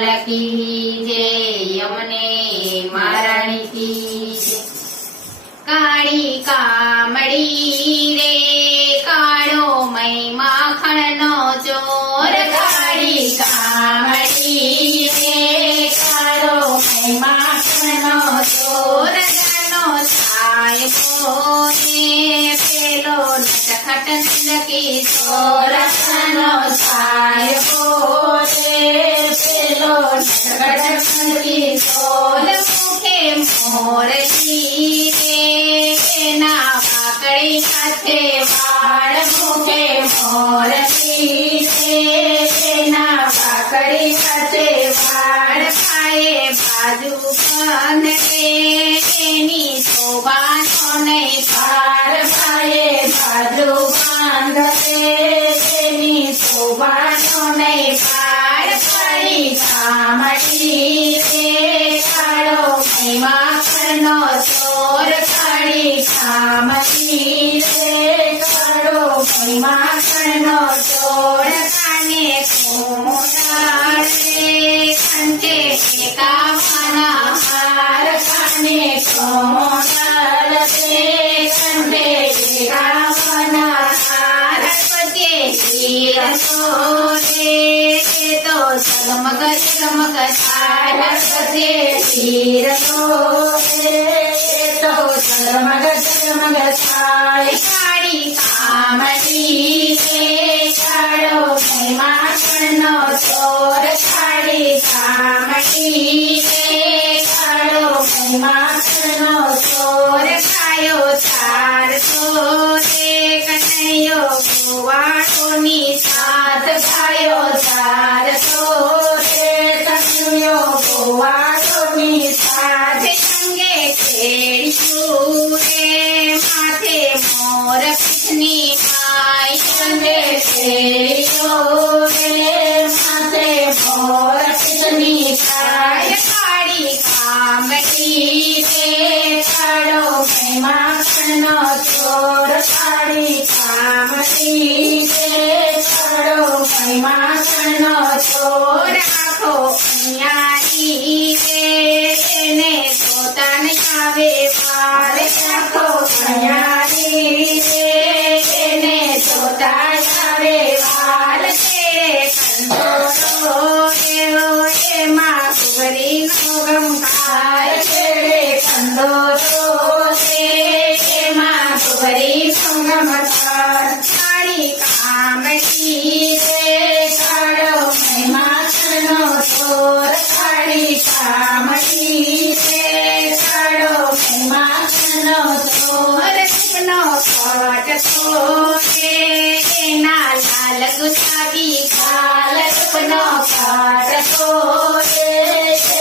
Lucky જે યમને મારાણી કી જય. કાળી કામડી રે કાળો મય માખણનો ચોર. કાળી કામડી રે કાળો મય માખણનો ચોર. જાનો સાહેબો ને પેલો નટખટ નંદકી ચોર. જાનો સાહેબો મુખે મોરલી રે એના વાકડી સાથે વાળ. મુખે મોરલી રે એના વાકડી સાથે વાળ. પાયે બાજુ બંધ રે એની શોભાનો નહીં પાર. પાયે બાજુ બંધ રે એની શોભાનો નહીં પાર. કાળી કામડી રે કાળો મય માખણનો ચોર. કાળી કામડી રે કાળો મય માખણનો ચોર. કાને કોમળ રે કંઠે એકાવના હાર. કાને કોમળ રે કંઠે એકાવના હાર. પગે હીરો રે તો ઝગમગ ઝગમગ થાય. પગે હીરો રે તો ઝગમગ ઝગમગ થાય. કાળી કામડી રે કાળો મય માખણનો ચોર. કાળી કામડી રે કાળો મય માખણનો ચોર. ખાયો ચારસો રે કનૈયો ગોવાળોની સાથ. ખાયો ચારસો રે કનૈયો ગોવાળોની સાથ. સંગે ખેડ્યું રે માથે મોર પીઠની માય. સંગે ખેડ્યો રે માથે મોર પીઠની માય. કાળી કામડી રે કાળો મય માખણનો ચોર. કાળી કામડી રે કાળો મય માખણનો ચોર. આખો અન્યારી રે એને જોતા નહીં આવે વાર. આખો અન્યારી રે એને જોતા આવે વાર. તેરે કંદોરો એવો એમાં કુંવરીનો ગમકાર. તેરે કંદોરો એમાં કુંવરીનો ગમકાર. કાળી કામડી રે કાળો મય માખણનો ચોર. કાળી કામડી રે કાળો મય માખણનો ચોર. સુખનો કટકો રે એના લાલ ગુલાબી ગાલ. સુખનો કટકો રે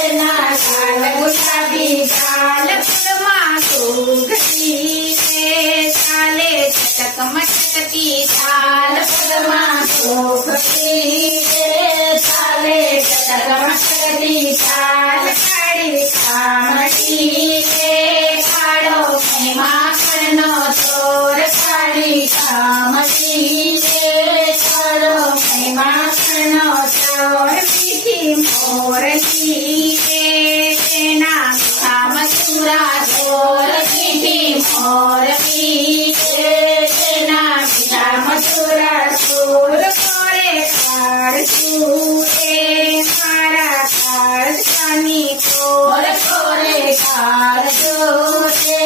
એના લાલ ગુલાબી ગાલ. ફૂલમાં સુગંધી રે ચાલે ચટક મટકતી ચાલ. ફૂલમાં સુગંધી રે ચાલે ચટક મટકતી ચાલ. કાળી કામડી રે કાળો મય માખણનો ચોર. કાળી કામડી રે કાળો મય માખણનો ચોર. મીઠી મોરલી રે એના મીઠા મથુરા ઢોર. મીઠી મોરલી રે એના મીઠા મથુરા ઢોર. કોરે કાળજું રે મારા કાળજાની કોર. કોરે કાળજું રે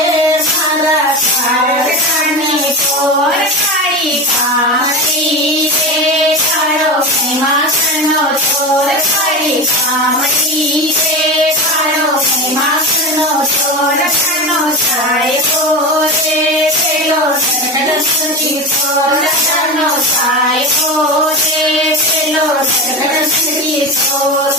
મારા કાળજાની કોર. કાળી કામડી રે કાળો મય માખણનો ચોર. કાળી કામડી રે કાળો મય માખણનો ચોર. જાનો સાહેબો રે પેલો નટખટ ચોર. જાનો સાહેબો રે પેલો નટખટ ચોર.